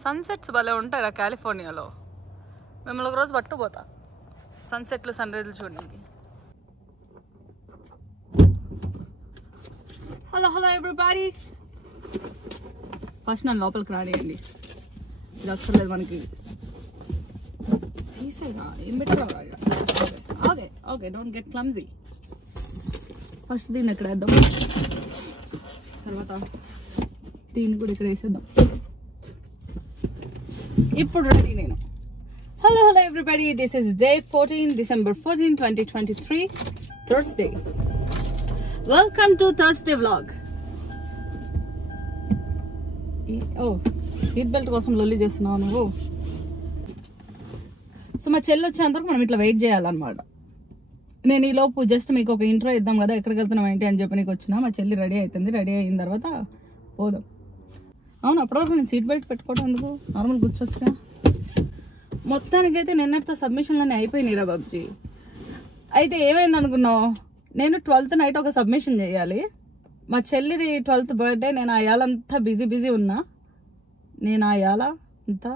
Sunsets భలే ఉంటాయి కాలిఫోర్నియాలో. మిమ్మల్ని ఒక రోజు పట్టుకుపోతా సన్సెట్లు సన్ రైజ్లు చూడడానికి. Hello hello everybody. ఫస్ట్ నన్ను లోపలికి రానియండి, ఇది అక్కర్లేదు మనకి. తీసేగా ఏం పెట్టారా? Okay okay, don't get clumsy. First దీన్ని ఇక్కడ వేద్దాం, తర్వాత దీన్ని కూడా ఇక్కడ వేసేద్దాం. ఇప్పుడు రెడీ నేను. Hello hello everybody, this is day 14 December 14, 2023, Thursday. Welcome to Thursday vlog. ఓ సీట్ బెల్ట్ కోసం లొల్లి చేస్తున్నావు నువ్వు. సో మా చెల్లి వచ్చేంతవరకు మనం ఇట్లా వెయిట్ చేయాలన్నమాట. నేను ఈ లోపు జస్ట్ మీకు ఒక ఇంట్రో ఇద్దాం కదా, ఎక్కడికి వెళ్తున్నాం ఏంటి అని చెప్పి నీకు వచ్చిన. మా చెల్లి రెడీ అవుతుంది, రెడీ అయిన తర్వాత పోదాం. అవును, అప్పటివరకు నేను సీట్ బెల్ట్ పెట్టుకోవడం ఎందుకు, నార్మల్ కూర్చోవచ్చుగా. మొత్తానికైతే నిన్నటితో సబ్మిషన్లన్నీ అయిపోయినాయిరా బాబ్జీ. అయితే ఏమైంది అనుకున్నావు, నేను 12th నైట్ ఒక సబ్మిషన్ చేయాలి. మా చెల్లిది 12th బర్త్డే. నేను ఆ యాలంతా బిజీ ఉన్నా. నేను ఆ యాల అంతా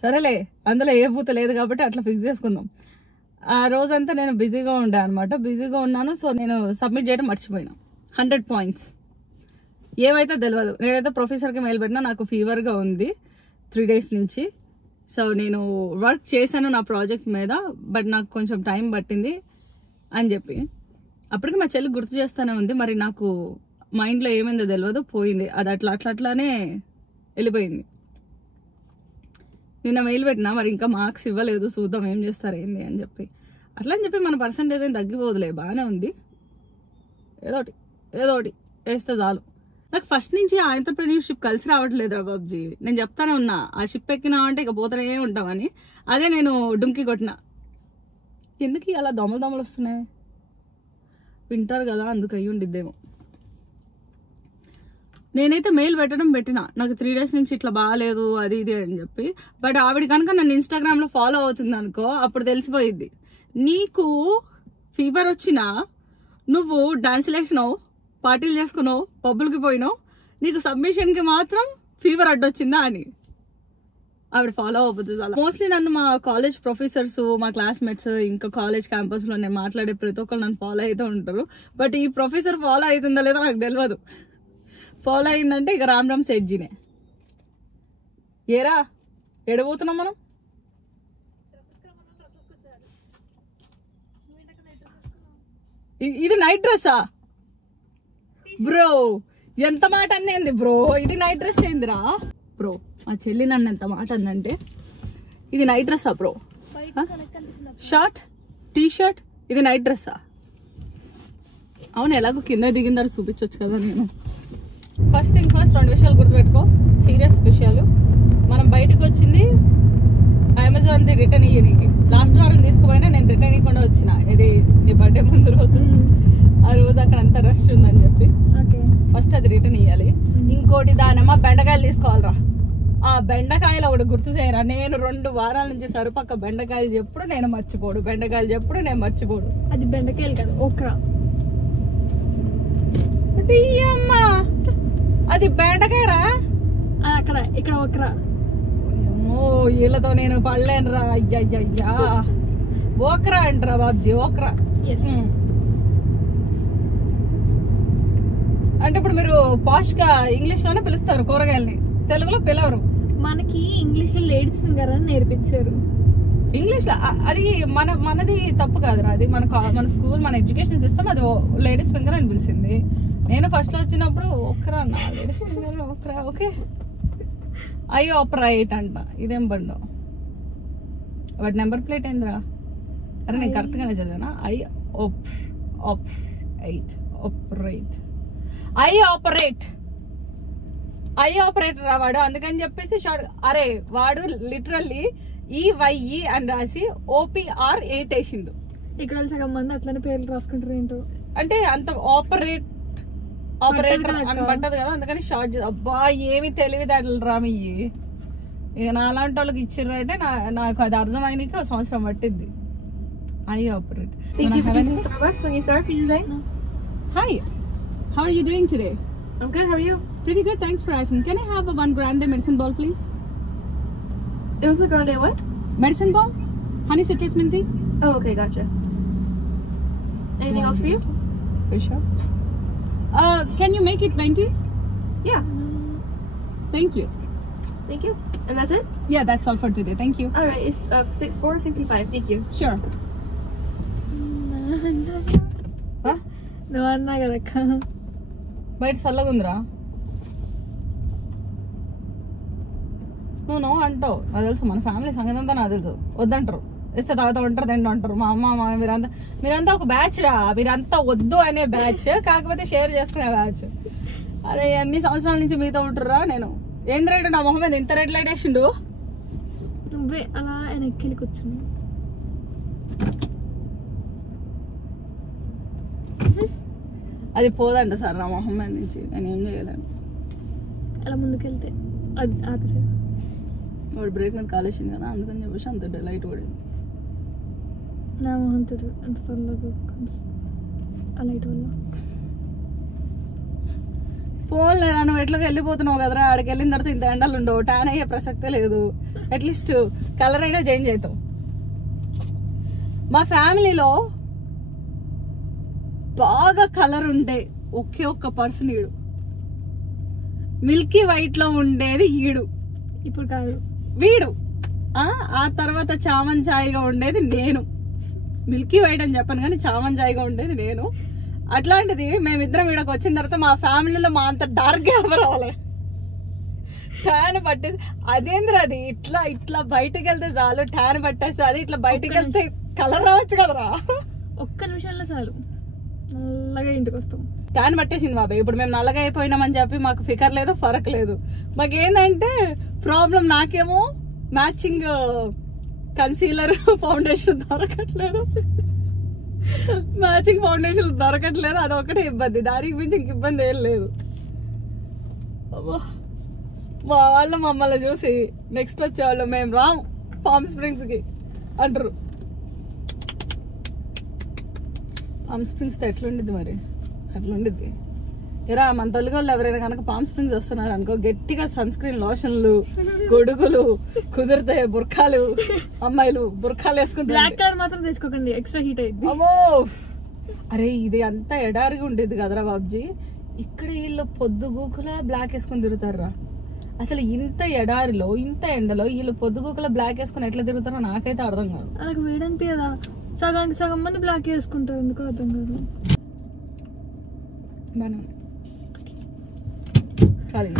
సరేలే, అందులో ఏ పూత లేదు కాబట్టి అట్లా ఫిక్స్ చేసుకుందాం. ఆ రోజంతా నేను బిజీగా ఉండే అనమాట, బిజీగా ఉన్నాను. సో నేను సబ్మిట్ చేయడం మర్చిపోయినా. 100 points ఏమైతే తెలియదు. నేనైతే ప్రొఫెసర్కి మెయిల్ పెట్టినా, నాకు ఫీవర్గా ఉంది 3 days నుంచి. సో నేను వర్క్ చేశాను నా ప్రాజెక్ట్ మీద, బట్ నాకు కొంచెం టైం పట్టింది అని చెప్పి అప్పటికి మా చెల్లి గుర్తు చేస్తూనే ఉంది. మరి నాకు మైండ్లో ఏమైందో తెలియదు, పోయింది అది. అట్లానే వెళ్ళిపోయింది. నిన్న మెయిల్ పెట్టినా, మరి ఇంకా మార్క్స్ ఇవ్వలేదు, చూద్దాం ఏం చేస్తారు ఏంది అని చెప్పి. అట్లా అని చెప్పి మన పర్సంటేజ్ ఏం తగ్గిపోదులే, బాగానే ఉంది. ఏదోటి వేస్తే చాలు. నాకు ఫస్ట్ నుంచి ఆ ఎంటర్‌ప్రెన్యూర్‌షిప్ కలిసి రావట్లేదు రా బాబ్జీ. నేను చెప్తానే ఉన్నా, ఆ షిప్ ఎక్కినా అంటే ఇక పోతూనే ఉంటామని. అదే నేను డుంకి కొట్టిన. ఎందుకు అలా దోమలు వస్తున్నాయి, వింటారు కదా, అందుకు అయ్యి ఉండిద్దేమో. నేనైతే మెయిల్ పెట్టినా, నాకు 3 days నుంచి ఇట్లా బాగాలేదు అది ఇది అని చెప్పి. బట్ ఆవిడ కనుక నన్ను ఇన్స్టాగ్రామ్లో ఫాలో అవుతుంది అనుకో, అప్పుడు తెలిసిపోయిద్ది. నీకు ఫీవర్ వచ్చినా, నువ్వు డాన్సులు వేసినావు, పార్టీలు చేసుకున్నావు, పబ్బులకి పోయినావు, నీకు సబ్మిషన్కి మాత్రం ఫీవర్ అడ్డొచ్చిందా అని ఆవిడ ఫాలో అవ్వద్దు. చాలా మోస్ట్లీ నన్ను మా కాలేజ్ ప్రొఫెసర్స్, మా క్లాస్మేట్స్, ఇంకా కాలేజ్ క్యాంపస్లో నేను మాట్లాడే ప్రతి ఒక్కరు నన్ను ఫాలో అవుతూ ఉంటారు. బట్ ఈ ప్రొఫెసర్ ఫాలో అవుతుందా లేదో నాకు తెలియదు. ఫాలో అయిందంటే ఇక రామ్ సెట్జీనే. ఏరా ఎడబోతున్నాం మనం? ఇది నైట్ డ్రెస్సా బ్రో? ఎంత మాట అందేంది బ్రో, ఇది నైట్ డ్రెస్ ఏందిరా బ్రో? మా చెల్లి నన్ను ఎంత మాట అందంటే, ఇది నైట్ డ్రెస్సా బ్రో? షార్ట్ టీ షర్ట్, ఇది నైట్ డ్రెస్సా? అవును, ఎలాగో కింద దిగిందని చూపించవచ్చు కదా నేను. ఫస్ట్ థింగ్ ఫస్ట్, 2 విషయాలు గుర్తుపెట్టుకో, సీరియస్ విషయాలు. మనం బయటకు వచ్చింది అమెజాన్ది రిటర్న్ ఇయ్యడానికి. లాస్ట్ వారం తీసుకుపోయినా నేను రిటర్న్ ఇవ్వకుండా వచ్చిన. ఇది నీ బర్త్డే ముందు రోజు. ఆ రోజు అక్కడ అంత రష్ ఉందని చెప్పి ఫస్ట్ అది రిటర్న్ ఇవ్వాలి. ఇంకోటి దానమ్మా బెండకాయలు తీసుకోవాలరా. ఆ బెండకాయలు ఒకటి గుర్తు చేయరా, నేను 2 వారాల నుంచి సరుపక్క బెండకాయలు చెప్పుడు నేను మర్చిపోడు, బెండకాయలు చెప్పుడు నేను మర్చిపోడు. అది బెండకాయలు కాదు, ఓక్రా. అమ్మా అది బెండకాయరా? అక్కడ ఇక్కడ ఓక్రా. అమ్మో, వీళ్ళతో నేను పడలేనురా. అయ్యయ్యా, ఓక్రా అంటరా బాబ్జీ, ఓక్రా. అంటే ఇప్పుడు మీరు పాష్ గా ఇంగ్లీష్ లోనే పిలుస్తారు కూరగాయల్ని, తెలుగులో పిలవరు. మనకి ఇంగ్లీష్ లో లేడీస్ ఫింగర్ అని నేర్పించారు. ఇంగ్లీష్ లో అది మనది తప్పు కాదురా. అది మన స్కూల్, మన ఎడ్యుకేషన్ సిస్టమ్ అది లేడీస్ ఫింగర్ అని పిలిచింది. నేను ఫస్ట్ లో వచ్చినప్పుడు ఓక్రా అన్నా, ladies finger okra. Okay, I operate అంట. ఇదేం బండో, వాటి నెంబర్ ప్లేట్ ఏందిరా? అరే నేను కరెక్ట్ గానే చదివానా? ఐ ఆపరేటర్ రా వాడు. అందుకని చెప్పేసి షార్ట్. అరే వాడు లిటరల్లీ ఈవైఈ అని రాసి OPR 8 వేసిండు. ఇక్కడ సగం మంది అట్లనే పేర్లు రాసుకుంటారు ఏంటో. అంటే అంత ఆపరేటర్ అని పట్టదు కదా, అందుకని షార్ట్. అబ్బా ఏమి తెలివిదాటలు రామి. ఇక నా అలాంటి వాళ్ళకి ఇచ్చిర్రంటే నాకు అది అర్థమైనకి 1 సంవత్సరం పట్టింది. I operate. Hi How are you doing today? I'm good. How are you? Pretty good, thanks for asking. Can I have a 1 grande medicine ball, please? It was a grande what? Medicine ball? Honey citrus mint tea? Oh, okay, gotcha. Anything else for you? For sure. Can you make it 20? Yeah. Thank you. Thank you. And that's it? Yeah, that's all for today. Thank you. All right. It's $4.65. Thank you. Sure. Huh? నువ్వు అన్నా కదక్క బయట చల్లగా ఉందిరా నువ్వు అంటావు నాకు తెలుసు మన ఫ్యామిలీ సంగతి అంతా నాకు తెలుసు వద్దంటారు ఇస్తే తర్వాత ఉంటారు తింటూ అంటారు మా అమ్మ మీరంతా ఒక బ్యాచ్ రా మీరంతా వద్దు అనే బ్యాచ్ కాకపోతే షేర్ చేసుకునే బ్యాచ్ అరే ఎన్ని సంవత్సరాల నుంచి మీతో ఉంటుర్రా నేను ఏం రేటు నా మొహం మీద ఇంత రెడ్ లైట్ వేసిండు నువ్వే అలా వెనక్కి కూర్చున్నావు అది పోదంట సార్ నా మొహం మీద నుంచి నేను ఏం చేయలేను అలా ముందుకెళ్తే అది ఆపేసాడు వాడు బ్రేక్ మీద కాలేసింది కదా అందుకని చెప్పేసి అంత లైట్ పడింది నా మొహం చూడు అంత చల్లగా ఆ లైట్ వల్ల పోలేరా నువ్వు ఎట్లకి వెళ్ళిపోతున్నావు కదరా ఆడికి వెళ్ళిన తర్వాత ఇంత ఎండలు ఉండవు ట్యాన్ అయ్యే ప్రసక్తే లేదు అట్లీస్ట్ కలర్ అయినా చేంజ్ అవుతావు మా ఫ్యామిలీలో బాగా కలర్ ఉంటే ఒకే ఒక్క పర్సన్ ఈడు మిల్కీ వైట్ లో ఉండేది ఈడు ఇప్పుడు కాదు వీడు ఆ తర్వాత చామన్ చాయ్గా ఉండేది నేను మిల్కీ వైట్ అని చెప్పాను కానీ చామన్ చాయ్గా ఉండేది నేను అట్లాంటిది మేమిద్దరం వీడకి వచ్చిన తర్వాత మా ఫ్యామిలీలో మా అంత డార్క్ ఎవరు అవ్వాలి ట్యాన్ పట్టేసి అదేంద్ర అది ఇట్లా ఇట్లా బయటకు వెళ్తే చాలు ట్యాన్ పట్టేస్తే అది ఇట్లా బయటకు వెళ్తే కలర్ రావచ్చు కదరా ఒక్క నిమిషంలో చాలు నల్లగా ఇంటికి వస్తాం ట్యాన్ పట్టేసింది బాబాయ్ ఇప్పుడు మేము నల్లగా అయిపోయినామని చెప్పి మాకు ఫికర్ లేదు ఫరక్ లేదు మాకేందంటే ప్రాబ్లం నాకేమో మ్యాచింగ్ కన్సీలర్ ఫౌండేషన్ దొరకట్లేదు మ్యాచింగ్ ఫౌండేషన్ దొరకట్లేదు అదొకటే ఇబ్బంది దానికి మించి ఇంక ఇబ్బంది ఏం లేదు మా వాళ్ళు మమ్మల్ని చూసి నెక్స్ట్ వచ్చేవాళ్ళు మేము రాము పామ్ స్ప్రింగ్స్ కి అంటారు పామ్ స్ప్రింగ్స్ తో ఎట్లుండిద్ది మరి అట్లుండిద్ది ఎరా మన తెలుగు వాళ్ళు ఎవరైనా కనుక పామ్ స్ప్రింగ్స్ వస్తున్నారు అనుకో గట్టిగా సన్ స్క్రీన్ లోషన్లు గొడుగులు కుదిరితే బుర్ఖాలు అమ్మాయిలు బుర్ఖాలు వేసుకుంటారు బ్లాక్ కలర్ మాత్రం తెచ్చుకోకండి ఎక్స్ట్రా హీట్ అయింది అమ్మో అరే ఇది అంతా ఎడారిగా ఉండేది కదరా బాబ్జీ ఇక్కడ వీళ్ళు పొద్దుగూకులా బ్లాక్ వేసుకొని తిరుగుతారా అసలు ఇంత ఎడారిలో ఇంత ఎండలో వీళ్ళు పొద్దుగూకులా బ్లాక్ వేసుకొని ఎట్లా తిరుగుతారో నాకైతే అర్థం కాదు అలాగ వేడనిపించదా సగానికి సగం మంది బ్లాక్ వేసుకుంటారు ఎందుకో అర్థం కాదు బాగా కాదు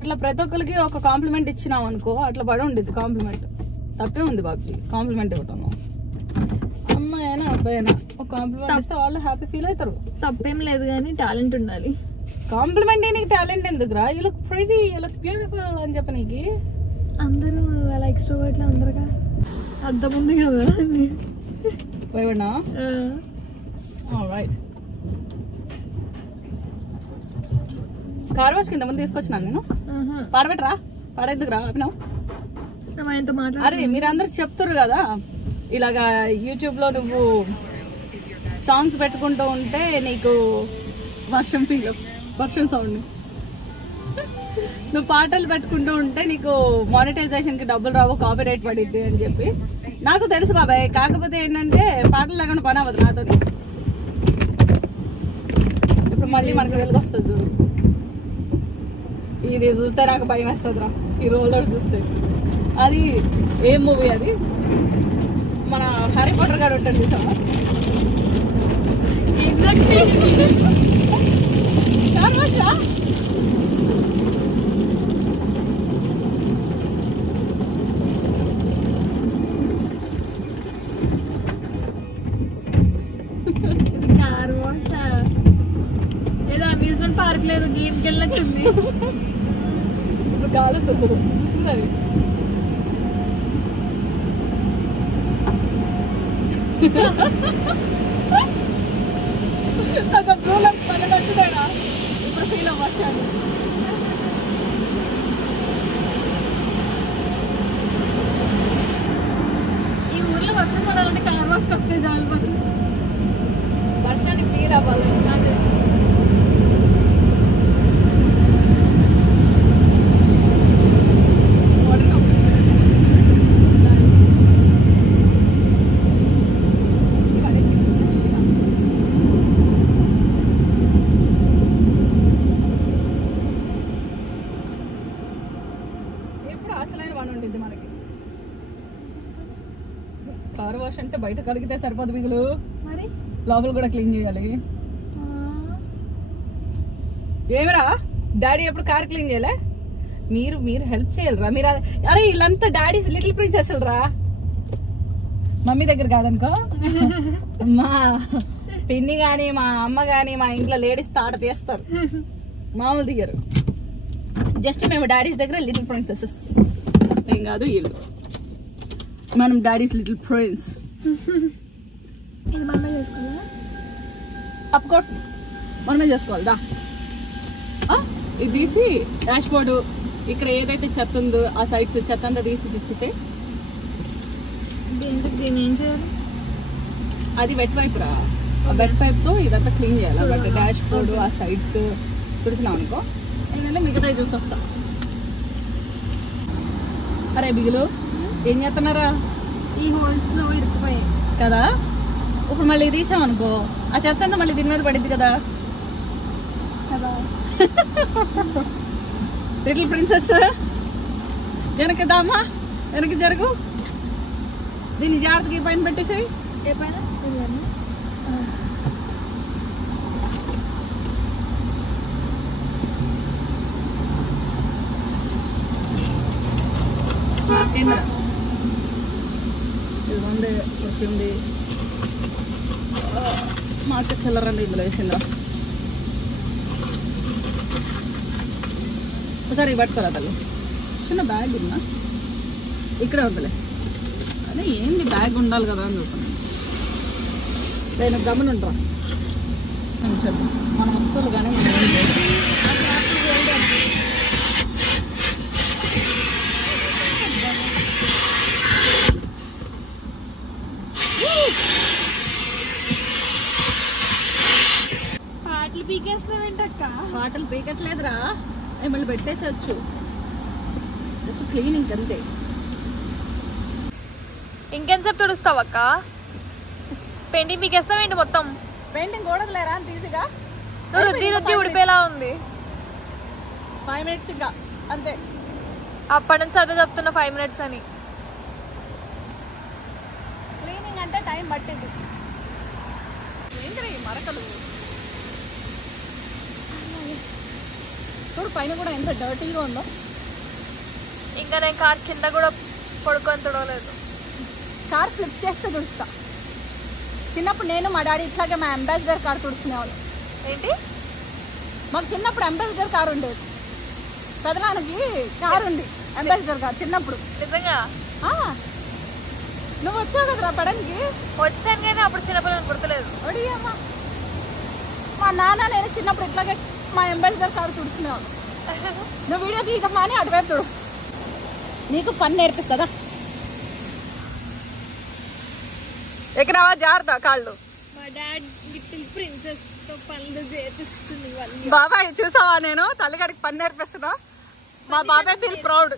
అట్లా ప్రతి ఒక్కరికి ఒక కాంప్లిమెంట్ ఇచ్చినాం అనుకో అట్లా పడి ఉండేది కాంప్లిమెంట్ తప్పే ఉంది బాబుజీ కాంప్లిమెంట్ ఇవ్వటం అమ్మాయి అయినా అబ్బాయి అయినా ఒక కాంప్లిమెంట్ ఇస్తే వాళ్ళు హ్యాపీ ఫీల్ అవుతారు తప్పేం లేదు కానీ టాలెంట్ ఉండాలి కాంప్లిమెంట్ నీకు టాలెంట్ ఎందుకురా you look pretty you look beautiful అని చెప్ప నీకు అందరూ అలా ఎక్స్ట్రోవర్ట్ లా ఉండరుగా అర్థం ఉంది కదా భయపడినా రైట్ కార్ వాష్ కింద ముందు తీసుకొచ్చినాను నేను పాడబెట్టరా పాడేందుకురా అభినవ్ ఆయనతో మాట్లాడు అరే మీరందరూ చెప్తారు కదా ఇలాగా యూట్యూబ్ లో నువ్వు సాంగ్స్ పెట్టుకుంటూ ఉంటే నీకు వర్షం సౌండ్ నువ్వు పాటలు పెట్టుకుంటూ ఉంటే నీకు మానిటైజేషన్ కి డబ్బులు రావు కాపీ రైట్ పడిద్ది అని చెప్పి నాకు తెలుసు బాబాయ్ కాకపోతే ఏంటంటే పాటలు లేకుండా పని అవ్వదు నాతో ఇప్పుడు మళ్ళీ మనకు వెలుగు వస్తుంది చూడు ఇది చూస్తే నాకు భయం వేస్తుందిరా ఈ రోలర్ చూస్తే అది ఏం మూవీ అది మన హ్యారీ పాటర్ గారు ఉంటాడు చూసావా కార్ వాష్ ఏదో అమ్యూజ్మెంట్ పార్క్ లేదు గేమ్కి వెళ్ళినట్టుంది ఇప్పుడు కాలుస్తుంది చూడు సరే నాకు బ్లూలో పని వచ్చినాడా ఇప్పుడు ఫీల్ అవ్వచ్చాను ఈ ఊర్లో వర్షం పడాలంటే కార్ ఎప్పుడు అసలైన వన్ ఉంటుంది మనకి. కార్ వాష్ అంటే బయట కడిగితే సరిపోదు బిగులు, మరి లోపల కూడా క్లీన్ చేయాలి. ఏమిరా డాడీ ఎప్పుడు కార్ క్లీన్ చేయలే? మీరు హెల్ప్ చేయాలరా మీరు. అరే వీళ్ళంతా డాడీస్ లిటిల్ ప్రిన్సెస్ రా, మమ్మీ దగ్గర కాదనుకో. మా పిన్ని గాని మా అమ్మ గాని మా ఇంట్లో లేడీస్ తాట తీస్తారు, మామూలు దిగరు. జస్ట్ మేము డాడీస్ దగ్గర లిటిల్ ప్రిన్సెసెస్ ఏం కాదు వీళ్ళు, మనం డాడీస్ లిటిల్ ప్రిన్స్. ఇది మనమే చేసుకోవాలా? అఫ్ కోర్స్ మనమే చేసుకోవాలి. దా ఇది తీసి డాష్ బోర్డు ఇక్కడ ఏదైతే చెత్త ఉందో ఆ సైడ్స్ చెత్త అంతా తీసి ఇచ్చేసే. దీన్ని ఏం చేయాలి? అది వెట్ పైప్ రా, ఆ వెట్ పైప్ తో ఇదంతా క్లీన్ చేయాలి. బట్ డాష్ బోర్డు ఆ సైడ్స్ తుడిచినాం అనుకో, నేనంటే మిగతా చూసి వస్తా. అరే బిగులు ఏం చేస్తున్నారా? ఈ హోల్స్ లో ఇరుక్కుపోయాయి కదా, ఇప్పుడు మళ్ళీ తీసాం అనుకో ఆ చెత్త అంతా మళ్ళీ దీని మీద పడింది కదా. లిటిల్ ప్రిన్సెస్ వెనక్కి దామా, వెనక్కి జరుగు. దీన్ని జాగ్రత్తగా పైన పెట్టేసాయి. ఏ పైన? ఇదిగోండి వచ్చింది. మా అక్క చిల్లరండి ఇందులో వేసిందిరా. ఒకసారి పట్టుకోరా తల్లి, చిన్న బ్యాగ్ ఉందా ఇక్కడే ఉందిలే. అదే ఏంది బ్యాగ్ ఉండాలి కదా అని చూస్తున్నాను. నేను గమనుంటా చెప్పు, మన వస్తువులు కానీ పాటలు పీకేస్తావేంటక్క? పాటలు పీకట్లేదురా, మళ్ళీ పెట్టేసచ్చు. జస్ట్ క్లీనింగ్ అంతే. ఇంకెంతసేపు తుడుస్తావు అక్క? పెయింటింగ్ పీకేస్తావేంటి మొత్తం? పెయింటింగ్ కూడదులేరా అంత ఈజీగా, రుద్ది రుద్ది ఉడిపోయేలా ఉంది. 5 minutes ఇంకా అంతే. అప్పటి నుంచి అదే చెప్తున్నా 5 minutes అని. క్లీనింగ్ అంటే టైం పట్టింది. ఏంటి ఈ మరకలు చూడు, పైన కూడా ఎంత డర్టీగా ఉందో. ఇంకా నేను కార్ కింద కూడా పడుకొని తుడవలేదు. కార్ ఫ్లిప్ చేస్తే తుడుస్తా. చిన్నప్పుడు నేను మా డాడీ ఇట్లాగే మా అంబాసిడర్ కార్ తుడుచుకునేవాళ్ళు. ఏంటి? మాకు చిన్నప్పుడు అంబాసిడర్ కార్ ఉండేది. పెదనాన్నకి కార్ ఉంది, అంబాసిడర్ కార్ చిన్నప్పుడు. నిజంగా? నువ్వు వచ్చావు కదరా పడానికి. వచ్చాను కానీ అప్పుడు చిన్నపిల్లలు గుర్తులేదు. ఒడియమ్మా, మా నాన్న నేను చిన్నప్పుడు ఇట్లాగే మా అంబాసిడర్ కార్ తుడుచుకునేవాళ్ళు. నువ్వు వీడియో తీయకమ్మా అని అటువైపు తుడు, నీకు పని నేర్పిస్తుందా. ఎక్కడవా జాగ్రత్త కాళ్ళు. మా డాడీ లిటిల్ ప్రిన్సెస్ తో పనులు చేపిస్తుంది వాళ్ళు. బాబాయ్ చూసావా, నేను తల్లిగాడికి పని నేర్పిస్తున్నా. మా బాబాయ్ ఫీల్ ప్రౌడ్.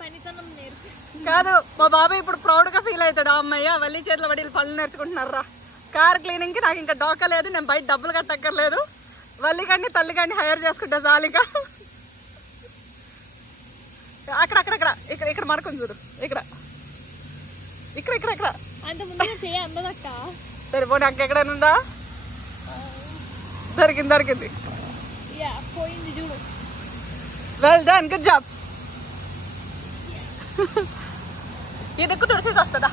పనితనం నేర్పిస్తుంది కాదు, మా బాబాయ్ ఇప్పుడు ప్రౌడ్ గా ఫీల్ అవుతాడు. అమ్మయ్య వల్లి చేతిలో పడి పనులు నేర్చుకుంటున్నారా. కార్ క్లీనింగ్ కి నాకు ఇంకా డోకా లేదు, నేను బయట డబ్బులు కట్టక్కర్లేదు. వల్లి కానీ తల్లి కానీ హైర్ చేసుకుంటా జాలిగా. అక్కడక్కడక్కడ ఇక్కడ ఇక్కడ మరకుంది చూడు, ఇక్కడ ఇక్కడ ఇక్కడ ఇక్కడ అంత ముందుగా చేయ అందదక్క. సరిపోయి అక్క ఎక్కడైనా ఉందా? దొరికింది దొరికింది. పోయింది చూడు. Well done, good job. ఈ దిక్కు తుడిచేసి వస్తుందా?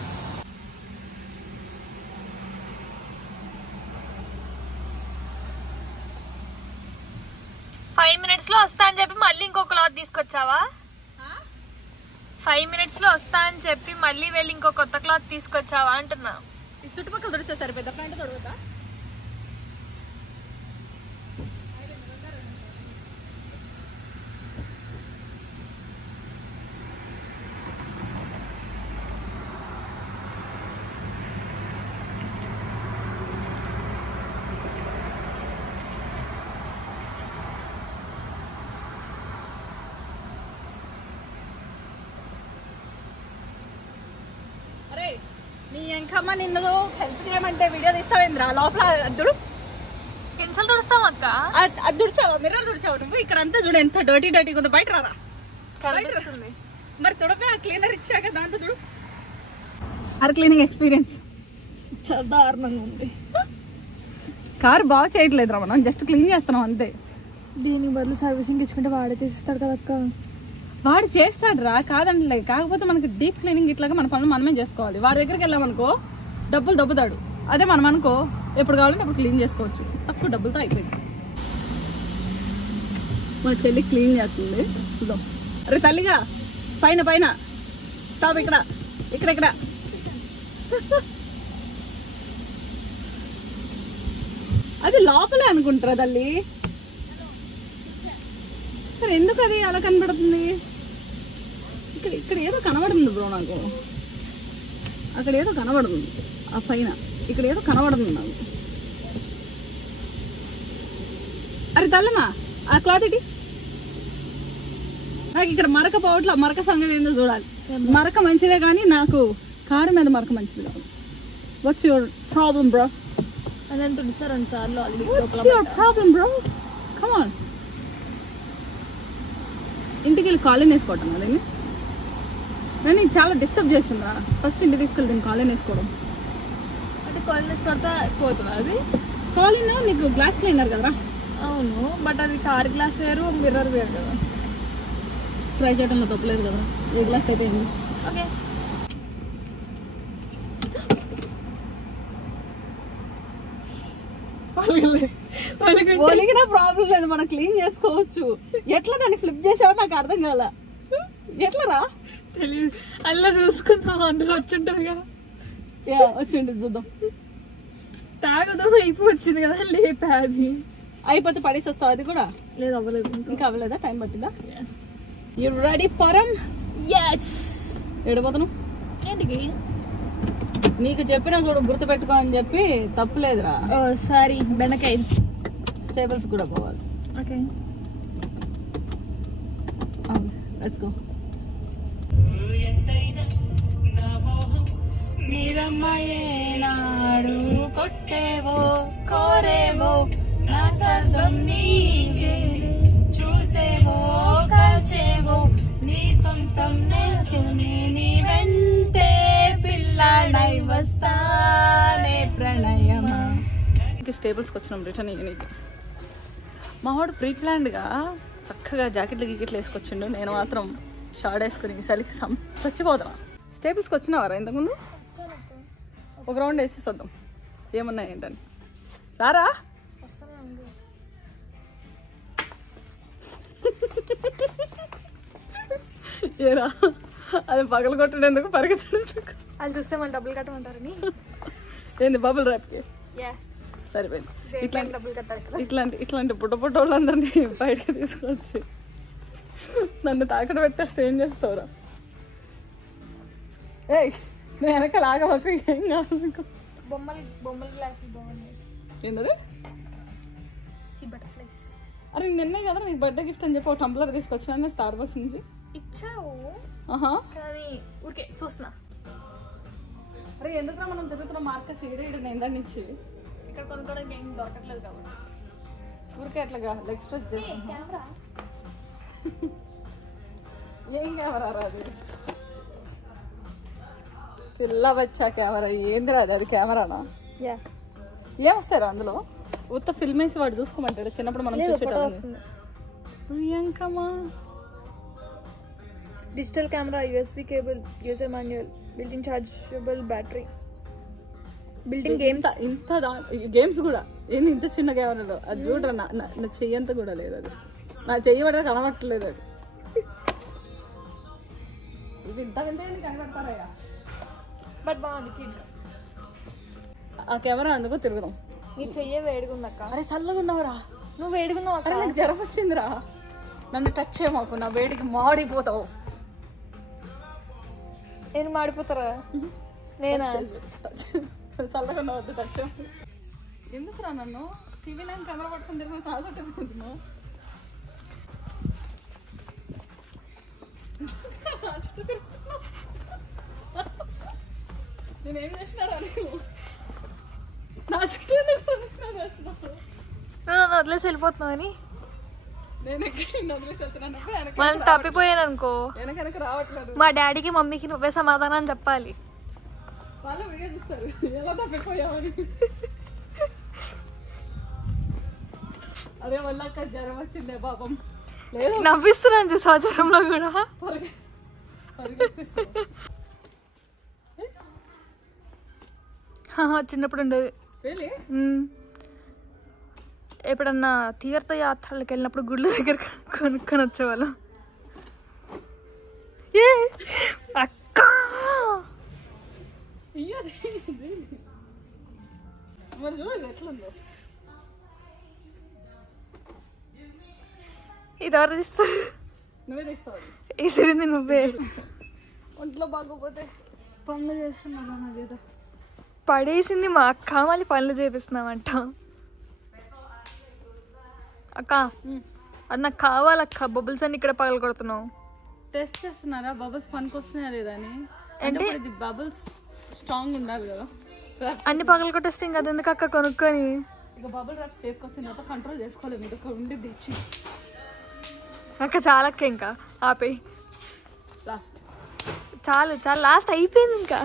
ఫైవ్ మినిట్స్ లో వస్తా అని చెప్పి మళ్ళీ ఇంకో క్లాత్ తీసుకొచ్చావా? 5 minutes లో వస్తా అని చెప్పి మళ్ళీ వెళ్ళి ఇంకో కొత్త క్లాత్ తీసుకొచ్చావా అంటున్నా. ఈ చుట్టుపక్కల తుడిస్తే సరిపోద్దా? ప్యాంట్ తొడుగుతా. నీ ఎంకమ్మ నిన్ను హెల్ప్ చేయమంటే వీడియో తీస్తావేంద్రా? లోపల అద్దుడు పెన్సిల్ తుడుస్తాం అక్క. అది తుడిచావు, మిర్రర్ తుడిచావు నువ్వు. ఇక్కడ అంతా చూడు ఎంత డర్టీ డర్టీగా ఉందో. బయట రారా, కనిపిస్తుంది. మరి తుడక క్లీనర్ ఇచ్చాక దాంతో చూడు. కార్ క్లీనింగ్ ఎక్స్పీరియన్స్ చాలా దారుణంగా ఉంది. కారు బాగా చేయట్లేదురా, మనం జస్ట్ క్లీన్ చేస్తున్నాం అంతే. దీనికి బదులు సర్వీసింగ్ ఇచ్చుకుంటే వాడే చేసిస్తాడు కదా అక్క. వాడు చేస్తాడు రా, కాదంటలే. కాకపోతే మనకి డీప్ క్లీనింగ్ ఇట్లాగా మన పనులు మనమే చేసుకోవాలి. వాడి దగ్గరికి వెళ్ళామనుకో డబ్బులు దబ్బుతాడు. అదే మనం అనుకో ఎప్పుడు కావాలంటే అప్పుడు క్లీన్ చేసుకోవచ్చు, తక్కువ డబ్బులతో అయిపోయింది. మా చెల్లి క్లీన్ చేస్తుంది చూద్దాం. అరే తల్లిగా పైన పైన టాప్ ఇక్కడ ఇక్కడ ఇక్కడ. అది లోపలే అనుకుంటారా తల్లి? మరి ఎందుకు అది అలా కనబడుతుంది? ఇక్కడ ఇక్కడ ఏదో కనబడుతుంది బ్రో నాకు. అక్కడ ఏదో కనబడుతుంది ఆ పైన, ఇక్కడ ఏదో కనబడుతుంది నాకు. అరే తల్లమ్మా ఆ క్లాత్ ఇటీ. నాకు ఇక్కడ మరక పోవట్ల, మరక సంగతి ఏందో చూడాలి. మరక మంచిదే కానీ నాకు కారు మీద మరక మంచిది కాదు. What's your problem bro? నేను తుడిచా 2 సార్లు already. What's your problem bro? Come on. ఇంటికి వెళ్ళి కాలేజ్ వేసుకోవటం కదా నేను చాలా డిస్టర్బ్ చేస్తుందా. ఫస్ట్ ఇంటికి తీసుకెళ్ళి దీన్ని కాలేజ్ వేసుకోవడం అంటే కాలేజ్ పడితే పోతుందా అది? కాలేజ్ నీకు గ్లాస్ క్లీనర్ కదరా. అవును, బట్ అది కార్ గ్లాస్ వేరు, మిర్రర్ వేరు కదా. ట్రై చేయడంలో తప్పలేదు కదా, ఏ గ్లాస్ అయితే ఏంది. ఓకే ఒలిగిన ప్రాబ్లం లేదు, మనం క్లీన్ చేసుకోవచ్చు. ఎట్లా దాన్ని ఫ్లిప్ చేసావో నాకు అర్థం కాల. ఎట్లరా తెలియదు, అలా చూసుకుందాం. అందులో వచ్చింటది కదా. వచ్చింది చూద్దాం. తాగుదాం అయిపోవచ్చింది కదా, లేపా అది. అయిపోతే పడేసి వస్తావు. అది కూడా లేదు, అవ్వలేదు ఇంకా అవ్వలేదా? టైం పట్టిందా? యు రెడీ ఫర్ ఎడిపోతాను ఏంటికి? నీకు చెప్పినా చూడు గుర్తుపెట్టుకో అని చెప్పి తప్పులేదురా. సారీ, బెండకాయ. స్టేబుల్స్ కూడా పోవాలి. Okay let's go. నాడు కొట్టేవో కోరేవో నా సర్వం నీవే, చూసేవో కాచేవో నీ సొంతం నేర్చుని నీ వెంటే పిల్లాడై వస్తానే ప్రణయమా. స్టేబుల్స్కి వచ్చినాం రిటర్న్ ఇయ్యనికి. మా వాడు ప్రీ ప్లాన్డ్గా చక్కగా జాకెట్లు గీకెట్లు వేసుకొచ్చిండు. నేను మాత్రం షార్ట్ వేసుకుని చలికి చచ్చిపోతాను. స్టేబుల్స్కి వచ్చినావారా ఇంతకుముందు? ఒక రౌండ్ వేసేసి వద్దాం ఏమన్నా ఏంటని. రారా ఏరా అది పగలు కొట్టడేందుకు పరిగెత్తడేందుకు? అది చూస్తే మన డబ్బులు కట్టమంటారని. ఏంది బబుల్ ర్యాప్కి సరిపోయింది. ఇట్లాంటి పుట్ట పుట్ట వాళ్ళందరినీ బయటకు తీసుకొచ్చి నన్ను తాకడ పెట్టేస్తే ఏం చేస్తావురా? ఏయ్ నువ్వు వెనకాల ఆగమాకు, ఏం కాదు. బొమ్మలు గ్లాసులు బాగున్నాయి. ఏంటది? అరే నిన్నే కదా నీకు బర్త్డే గిఫ్ట్ అని చెప్పి ఒక టంబ్లర్ తీసుకొచ్చినా స్టార్ బాక్స్ నుంచి. ఇచ్చావు కానీ ఊరికే చూస్తున్నా. అరే ఎందుకు మనం తిరుగుతున్న మార్కెట్ సీరియడ్ నేను దాన్ని ఇచ్చి ఇక్కడ కొనుక్కోవడానికి ఏం దొరకట్లేదు కాబట్టి ఊరికే అట్లాగా లెగ్ స్ట్రెచ్ చేస్తాను. కెమెరా ఏం కెమెరా అది? పిల్ల వచ్చా కెమెరా ఏంది రాదు? అది కెమెరానా? ఏమొస్తారా అందులో? ఉత్త ఫిల్మ్ వేసి వాడు చూసుకోమంటాడు. చిన్నప్పుడు మనం చూసేటప్పుడు. ప్రియాంకమా digital camera, USB cable, user manual, built in chargeable battery, built in games. ఇంత గేమ్స్ కూడా ఏంది ఇంత చిన్న కెమెరాలో? అది చూడరా నా చెయ్యంత కూడా లేదు. అది నా చెయ్యి పడితే కనబట్టలేదు. అది ఇది ఇంత వింత కనబడతారా? బట్ బాగుంది కిడ్. ఆ కెమెరా అందుకో తిరుగుదాం. నీ చెయ్యే వేడుకున్నాక. అరే చల్లగా ఉన్నావురా. నువ్వు వేడుకున్నావు. అరే నాకు జ్వరం వచ్చిందిరా. నన్ను టచ్ చేయమాకు, నా వేడికి మాడిపోతావు. నేను మాడిపోతారా? నేనా? చల్లగా ఉన్నావు, టచ్ ఎందుకురా? నన్ను టీవీ నైన్ కెమెరా పట్టుకుని తిరిగి కాదుతున్నావు. నేనేం చేసినారా? నా చుట్టూ వదిలేసి వెళ్ళిపోతున్నావు అని నేను ఎక్కడ వదిలేసేస్తున్నాను మనం తప్పిపోయాను అనుకో వెనక రావట్లేదు. మా డాడీకి మమ్మీకి నువ్వే సమాధానం చెప్పాలి. వాళ్ళు వీడియో చూస్తారు ఎలా తప్పిపోయామని. అదే వల్ల జ్వరం వచ్చిందే పాపం. లేదు నవ్విస్తున్నాను చూసా జ్వరంలో కూడా. చిన్నప్పుడు ఉండేది. ఎప్పుడన్నా తీర్థయాత్రలకు వెళ్ళినప్పుడు గుళ్ళ దగ్గర కొనుక్కొని వచ్చేవాళ్ళం. అక్క ఇది ఎవరు తీస్తారు? నువ్వే తీస్తావు. వేసింది నువ్వే. ఒంట్లో బాగోపోతే పనులు చేస్తున్నావు నా చేత. పడేసింది మా అక్క, మళ్ళీ పనులు చేపిస్తున్నామంట. అక్క అది నాకు కావాలక్క. బబుల్స్ అన్ని ఇక్కడ పగల కొడుతున్నావు. టెస్ట్ చేస్తున్నారా బబుల్స్ పనికి వస్తున్నాయా లేదా అని? అంటే ఇది బబుల్స్ స్ట్రాంగ్ ఉండాలి కదా. అన్ని పగల కొట్టేస్తే ఇంకా ఎందుకు అక్క కొనుక్కొని. ఇక బబుల్ ర్యాప్ చేసుకొచ్చిన తర్వాత కంట్రోల్ చేసుకోలేము. ఇది ఉండి తెచ్చి అక్క చాలా అక్క, ఇంకా ఆపే. లాస్ట్ చాలు చాలు లాస్ట్ అయిపోయింది ఇంకా.